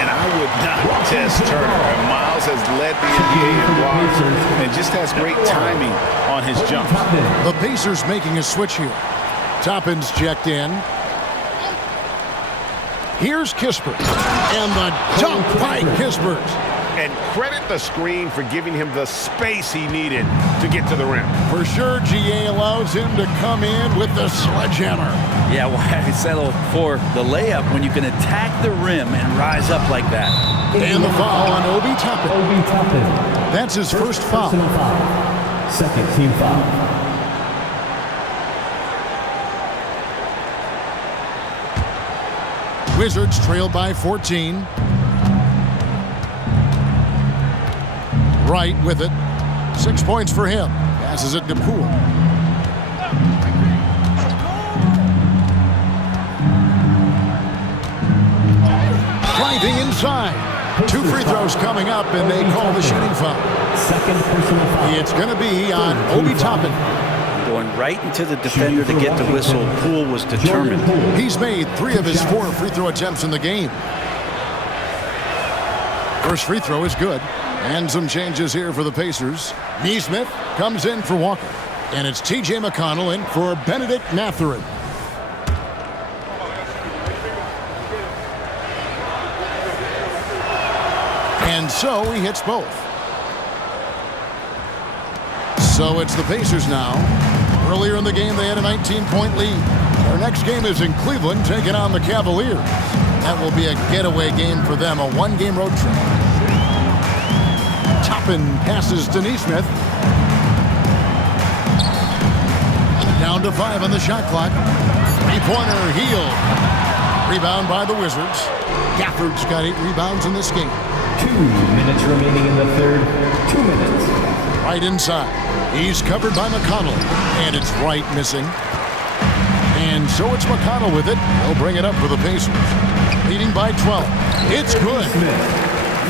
And I would not test Turner. And Miles has led the NBA in blocks and just has great timing on his jumps. The Pacers making a switch here. Toppin's checked in. Here's Kispert. And the dunk by Kispert. And credit the screen for giving him the space he needed to get to the rim. For sure, GA allows him to come in with the sledgehammer. Yeah, why settle for the layup when you can attack the rim and rise up like that? And the foul on Obi Toppin. That's his first foul. Second team foul. Wizards trail by 14. Wright with it. 6 points for him. Passes it to Poole. Driving inside. 2 free throws coming up, and they call the shooting foul. Second personal foul. It's going to be on Obi Toppin. Going right into the defender to get the whistle. Poole was determined. He's made 3 of his 4 free throw attempts in the game. First free throw is good. And some changes here for the Pacers. Nesmith comes in for Walker. And it's T.J. McConnell in for Benedict Mathurin. And so he hits both. So it's the Pacers now. Earlier in the game, they had a 19-point lead. Their next game is in Cleveland, taking on the Cavaliers. That will be a getaway game for them, a 1-game road trip. Toppin passes to Nesmith. Down to 5 on the shot clock. 3-pointer, Heel. Rebound by the Wizards. Gafford's got 8 rebounds in this game. 2 minutes remaining in the third. 2 minutes. Right inside. He's covered by McConnell. And it's Wright missing. And so it's McConnell with it. He'll bring it up for the Pacers. Leading by 12. It's good.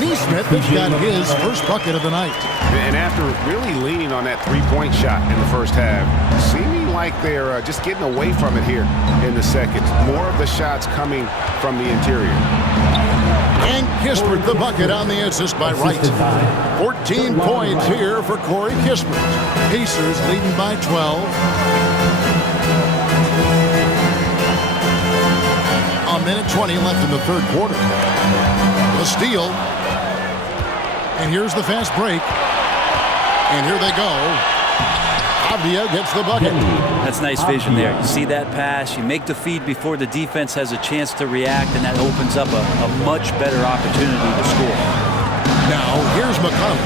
Nesmith has got his first bucket of the night. And after really leaning on that 3-point shot in the first half, seeming like like they're just getting away from it here in the second. More of the shots coming from the interior. And Kispert the bucket on the assist by Wright. 14 points here for Corey Kispert. Pacers leading by 12. A minute 20 left in the third quarter. The steal. And here's the fast break. And here they go. Avdia gets the bucket. That's nice vision there. You see that pass, you make the feed before the defense has a chance to react, and that opens up a much better opportunity to score. Now here's McConnell.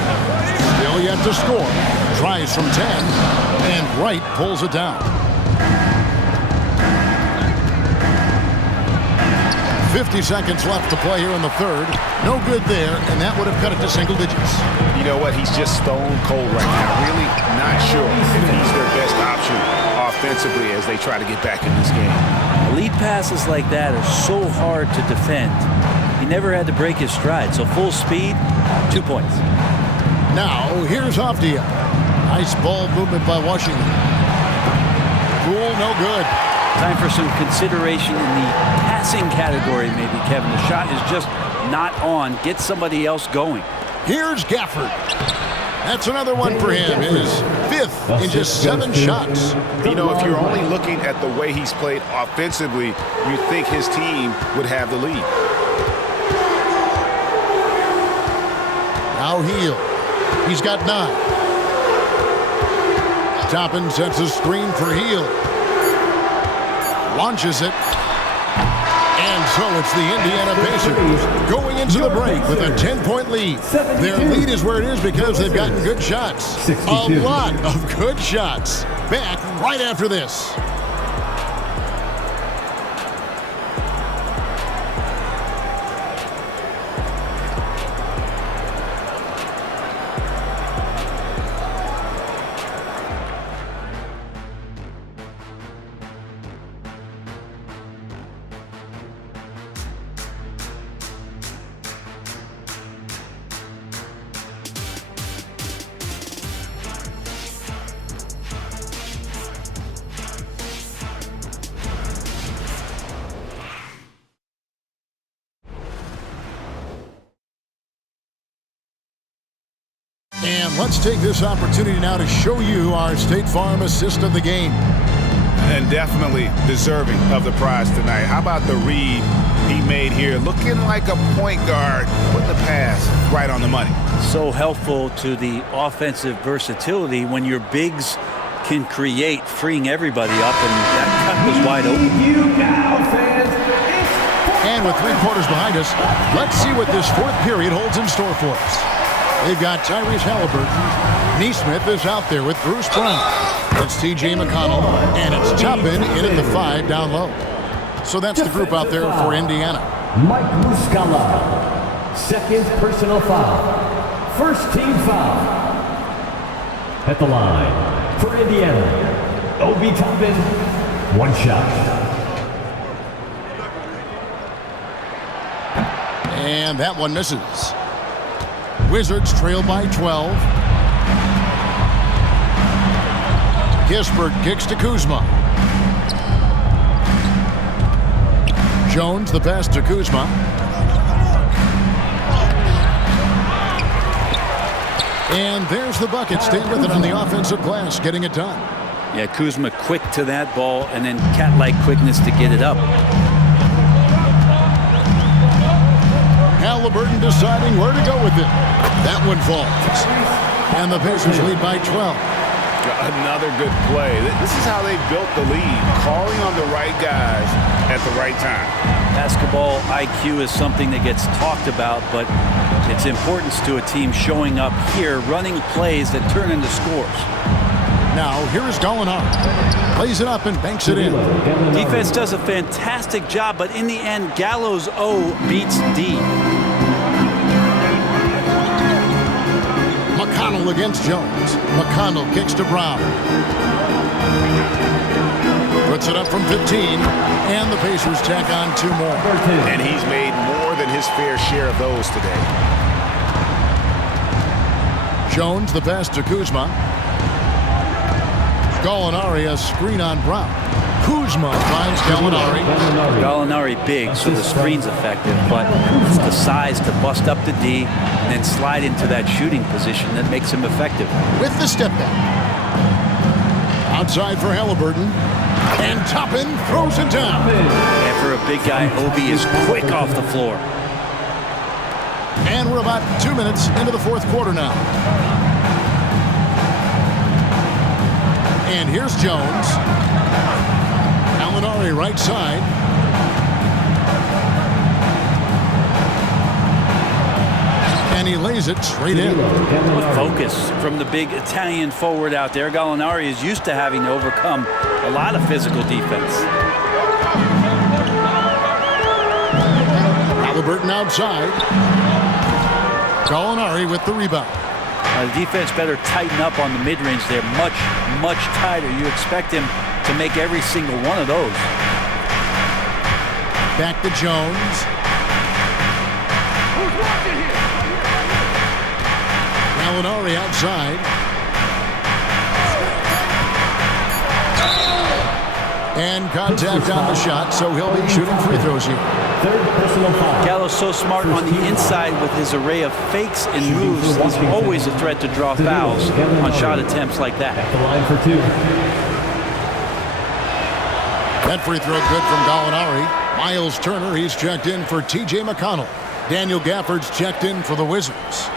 Still yet to score. Tries from 10, and Wright pulls it down. 50 seconds left to play here in the third. No good there, and that would have cut it to single digits. You know what? He's just stone cold right now. Really not sure if he's their best option offensively as they try to get back in this game. Lead passes like that are so hard to defend. He never had to break his stride, so full speed, 2 points. Now, here's Avdia. Nice ball movement by Washington. Cool, no good. Time for some consideration in the passing category, maybe, Kevin. The shot is just not on. Get somebody else going. Here's Gafford. That's another one for him. His fifth in just 7 shots. You know, if you're only looking at the way he's played offensively, you think his team would have the lead. Now Hill. He's got 9. Toppin sets a screen for Hill. Launches it. And so it's the Indiana Pacers going into the break with a 10-point lead. Their lead is where it is because they've gotten good shots. A lot of good shots. Back right after this. And let's take this opportunity now to show you our State Farm assist of the game. And definitely deserving of the prize tonight. How about the read he made here? Looking like a point guard, putting the pass right on the money. So helpful to the offensive versatility when your bigs can create, freeing everybody up, and that cut was wide open. And with 3 quarters behind us, let's see what this fourth period holds in store for us. They've got Tyrese Halliburton. Neesmith is out there with Bruce Brown. It's T.J. McConnell, and it's Toppin in at the 5 down low. So that's the group out there for Indiana. Mike Muscala, second personal foul. First team foul. At the line for Indiana, Obi Toppin, 1 shot. And that one misses. Wizards trail by 12. Kispert kicks to Kuzma. Jones the pass to Kuzma. And there's the bucket. Stand with it on the offensive glass, getting it done. Yeah, Kuzma quick to that ball, and then cat-like quickness to get it up. Halliburton deciding where to go with it. That one falls. And the Pacers lead by 12. Another good play. This is how they built the lead, calling on the right guys at the right time. Basketball IQ is something that gets talked about, but its importance to a team showing up here, running plays that turn into scores. Now, here is Gallinari. Plays it up and banks it in. Defense does a fantastic job, but in the end, Gallo's O beats D. McConnell against Jones. McConnell kicks to Brown. Puts it up from 15, and the Pacers tack on 2 more. And he's made more than his fair share of those today. Jones the pass to Kuzma. Gallinari, a screen on Brown. Kuzma finds Gallinari. Gallinari big, so the screen's effective, but it's the size to bust up the D and then slide into that shooting position that makes him effective. With the step back. Outside for Halliburton. And Toppin throws it down. And for a big guy, Obi is quick off the floor. And we're about 2 minutes into the fourth quarter now. And here's Jones. Gallinari right side. And he lays it straight in. What focus from the big Italian forward out there. Gallinari is used to having to overcome a lot of physical defense. Halliburton outside. Gallinari with the rebound. The defense better tighten up on the mid-range there. Much tighter. You expect him to make every single one of those. Back to Jones. Gallinari outside. And contact on the shot, so he'll be shooting free throws here. Third personal foul. Gallo's so smart on the inside with his array of fakes and moves. He's always a threat to draw fouls on shot attempts like that. At the line for 2. That free throw good from Gallinari. Miles Turner, he's checked in for T.J. McConnell. Daniel Gafford's checked in for the Wizards.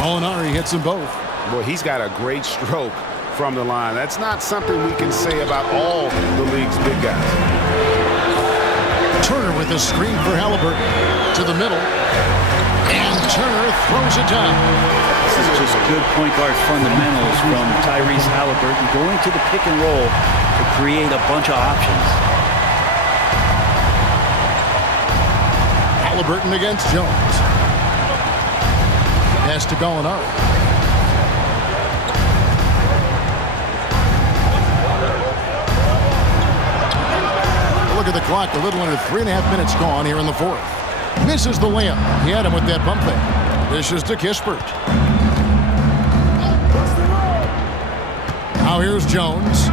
Gallinari hits them both. Well, he's got a great stroke from the line. That's not something we can say about all the league's big guys. Turner with a screen for Halliburton. To the middle. And Turner throws it down. This is just good point guard fundamentals from Tyrese Halliburton, going to the pick and roll to create a bunch of options. Halliburton against Jones. Pass to Gallinari. Look at the clock. A little under 3.5 minutes gone here in the fourth. Misses the layup. He had him with that bump fake. This is to Kispert. Now here's Jones.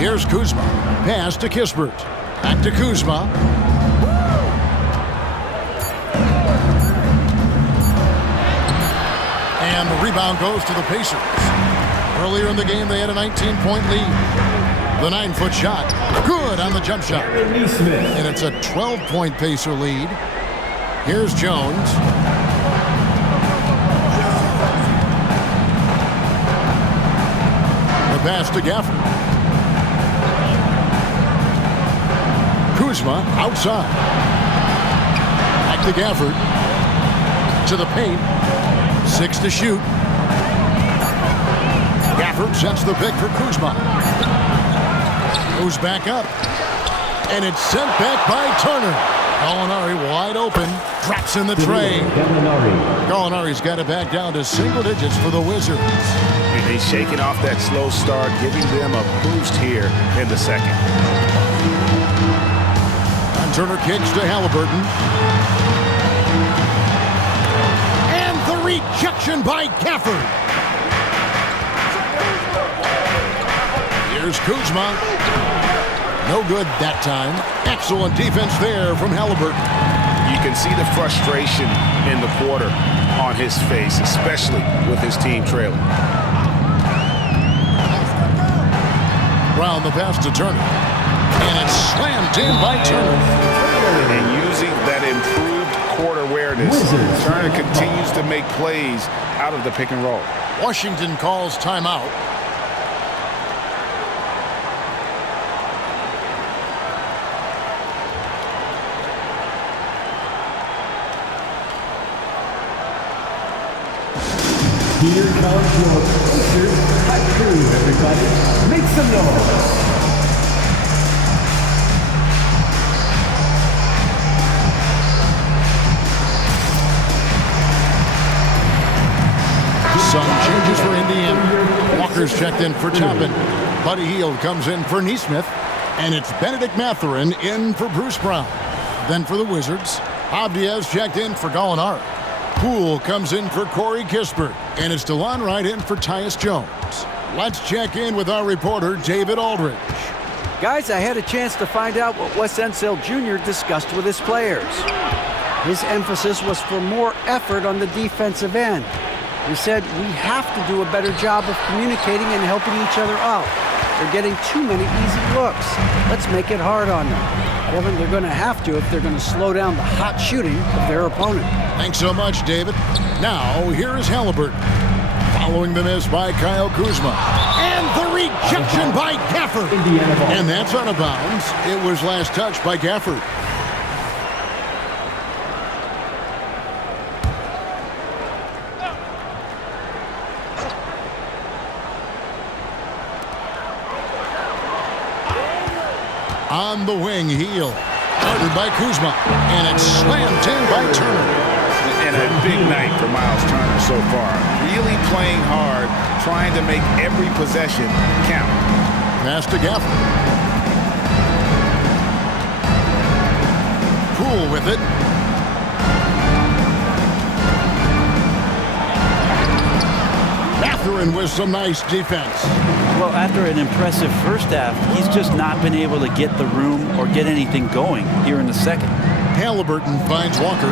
Here's Kuzma. Pass to Kispert. Back to Kuzma. And the rebound goes to the Pacers. Earlier in the game, they had a 19-point lead. The 9-foot shot. Good on the jump shot. And it's a 12-point Pacer lead. Here's Jones. The pass to Gafford. Kuzma outside. Back to Gafford. To the paint. 6 to shoot. Gafford sets the pick for Kuzma. Goes back up. And it's sent back by Turner. Gallinari wide open. Drops in the tray. Gallinari's got it back down to single digits for the Wizards. And he's shaking off that slow start, giving them a boost here in the second. And Turner kicks to Halliburton. And the rejection by Gafford. Here's Kuzma. No good that time. Excellent defense there from Halliburton. You can see the frustration in the quarter on his face, especially with his team trailing. Brown the pass to Turner. And it's slammed in by Turner. And using that improved court awareness, Turner continues to make plays out of the pick and roll. Washington calls timeout. Here comes your Pacers hype crew, everybody. Make some noise. Some changes for Indiana. Walker's checked in for Toppin. Buddy Hield comes in for Neesmith. And it's Benedict Mathurin in for Bruce Brown. Then for the Wizards, Avdia's checked in for Gallinari. Poole comes in for Corey Kispert. And it's DeLon Wright in for Tyus Jones. Let's check in with our reporter, David Aldridge. Guys, I had a chance to find out what Wes Unseld Jr. discussed with his players. His emphasis was for more effort on the defensive end. He said, we have to do a better job of communicating and helping each other out. They're getting too many easy looks. Let's make it hard on them. Kevin, they're going to have to if they're going to slow down the hot shooting of their opponent. Thanks so much, David. Now, here is Halliburton. Following the miss by Kyle Kuzma. And the rejection by Gafford. And that's out of bounds. It was last touched by Gafford. On the wing, Heel. Guarded by Kuzma. And it's slammed in by Turner. And a big night for Miles Turner so far. Really playing hard, trying to make every possession count. Pass to Gafford. Poole with it. Mathurin with some nice defense. Well, after an impressive first half, he's just not been able to get the room or get anything going here in the second. Halliburton finds Walker.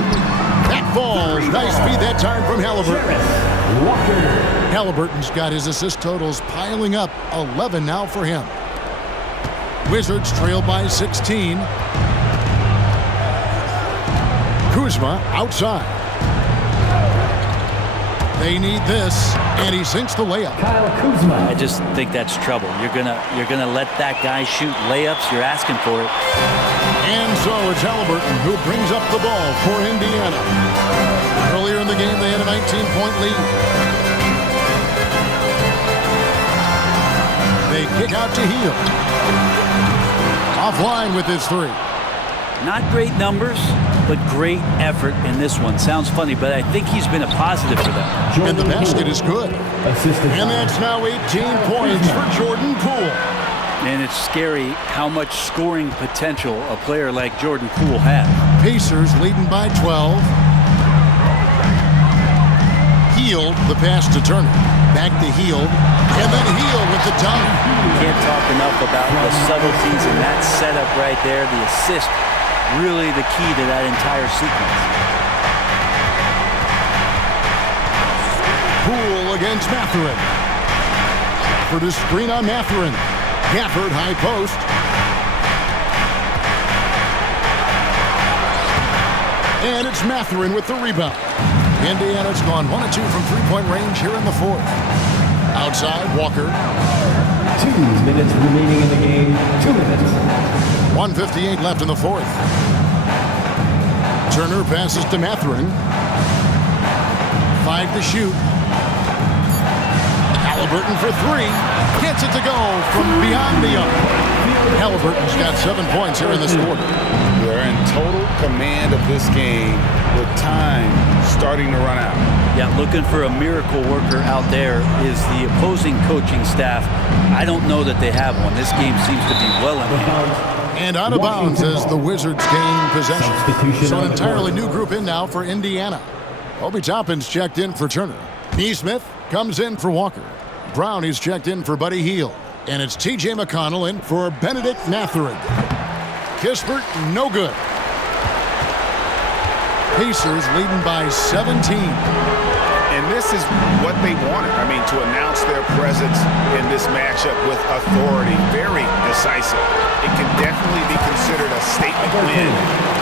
That falls. Nice feed that time from Halliburton. Halliburton's got his assist totals piling up. 11 now for him. Wizards trail by 16. Kuzma outside. They need this, and he sinks the layup. Kyle Kuzma. I just think that's trouble. You're gonna let that guy shoot layups. You're asking for it. And so it's Halliburton who brings up the ball for Indiana. Earlier in the game, they had a 19-point lead. They kick out to Heel. Offline with his three. Not great numbers, but great effort in this one. Sounds funny, but I think he's been a positive for them. And the basket is good. And that's now 18 points for Jordan Poole. And it's scary how much scoring potential a player like Jordan Poole has. Pacers leading by 12. Hield the pass to Turner. Back to Hield. And then Hield with the dunk. Can't talk enough about the subtleties in that setup right there. The assist, really the key to that entire sequence. Poole against Mathurin. For the screen on Mathurin. Gafford high post. And it's Mathurin with the rebound. Indiana's gone 1 of 2 from three-point range here in the fourth. Outside, Walker. 2 minutes remaining in the game. 2 minutes. 1:58 left in the fourth. Turner passes to Mathurin. 5 to shoot. Halliburton for 3. Gets it to go from beyond the arc. Halliburton's got 7 points here in this quarter. They're in total command of this game with time starting to run out. Yeah, looking for a miracle worker out there is the opposing coaching staff. I don't know that they have one. This game seems to be well in hand. And out of bounds as the Wizards gain possession. So an entirely new group in now for Indiana. Obi Toppin's checked in for Turner. Neesmith comes in for Walker. Brownie's checked in for Buddy Hield. And it's T.J. McConnell in for Benedict Mathurin. Kispert, no good. Pacers leading by 17. And this is what they wanted. I mean, to announce their presence in this matchup with authority, very decisive. It can definitely be considered a statement win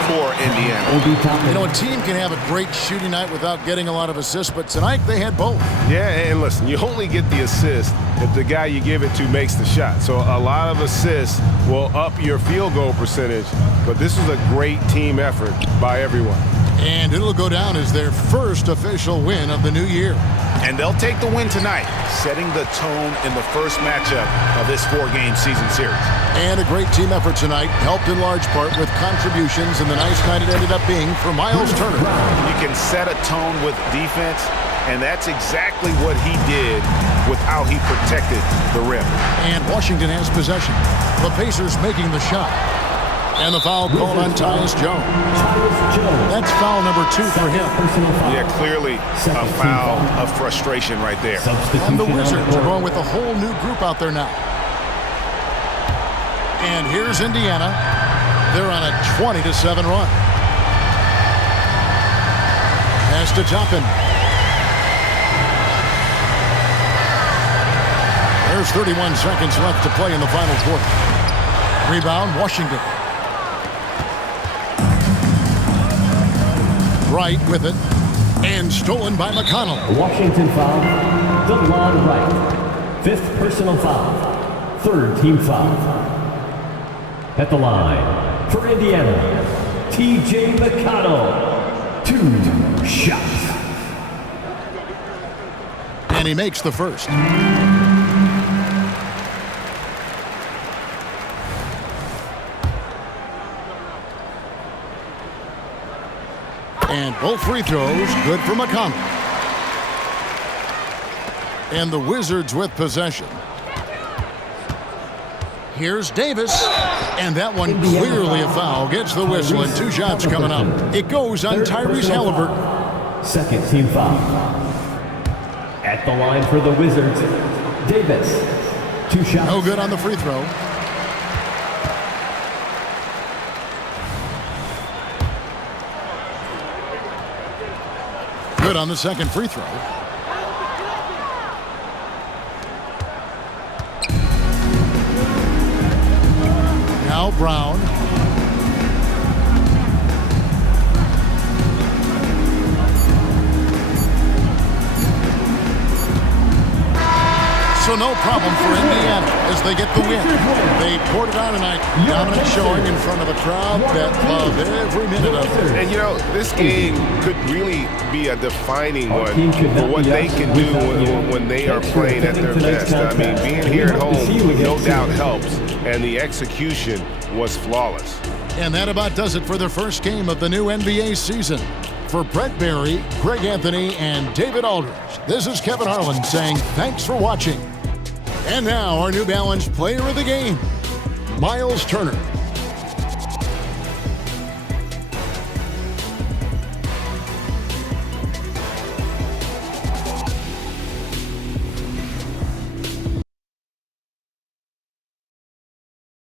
for Indiana. You know, a team can have a great shooting night without getting a lot of assists, but tonight they had both. Yeah, and listen, you only get the assist if the guy you give it to makes the shot. So a lot of assists will up your field goal percentage, but this was a great team effort by everyone. And it'll go down as their first official win of the new year. And they'll take the win tonight, setting the tone in the first matchup of this 4-game season series. And a great team effort tonight, helped in large part with contributions, and the nice night it ended up being for Miles Turner. You can set a tone with defense, and that's exactly what he did with how he protected the rim. And Washington has possession. The Pacers making the shot. And the foul called on Tyus Jones. That's foul number 2 for him. Yeah, clearly a foul of frustration right there. And the Wizards are going with a whole new group out there now. And here's Indiana. They're on a 20-7 run. Pass to Toppin. There's 31 seconds left to play in the final quarter. Rebound, Washington. Wright with it. And stolen by McConnell. Washington foul. DeLon Wright. 5th personal foul. 3rd team foul. At the line for Indiana, T.J. McConnell. 2 shots. And he makes the first. And both free throws good for McConnell. And the Wizards with possession. Here's Davis. And that one clearly a foul. Gets the whistle and 2 shots coming up. It goes on Tyrese Halliburton. 2nd team foul. At the line for the Wizards, Davis. 2 shots. No good on the free throw. Good on the second free throw. Now Brown. So no problem for Indiana as they get the win. They poured it on tonight. Dominant showing in front of a crowd that loved every minute of it. And, you know, this game could really be a defining one for what they can do when they are playing at their best. I mean, being here at home no doubt helps, and the execution was flawless. And that about does it for the first game of the new NBA season. For Brett Barry, Greg Anthony, and David Aldridge, this is Kevin Harlan saying thanks for watching. And now our New Balance player of the game, Miles Turner.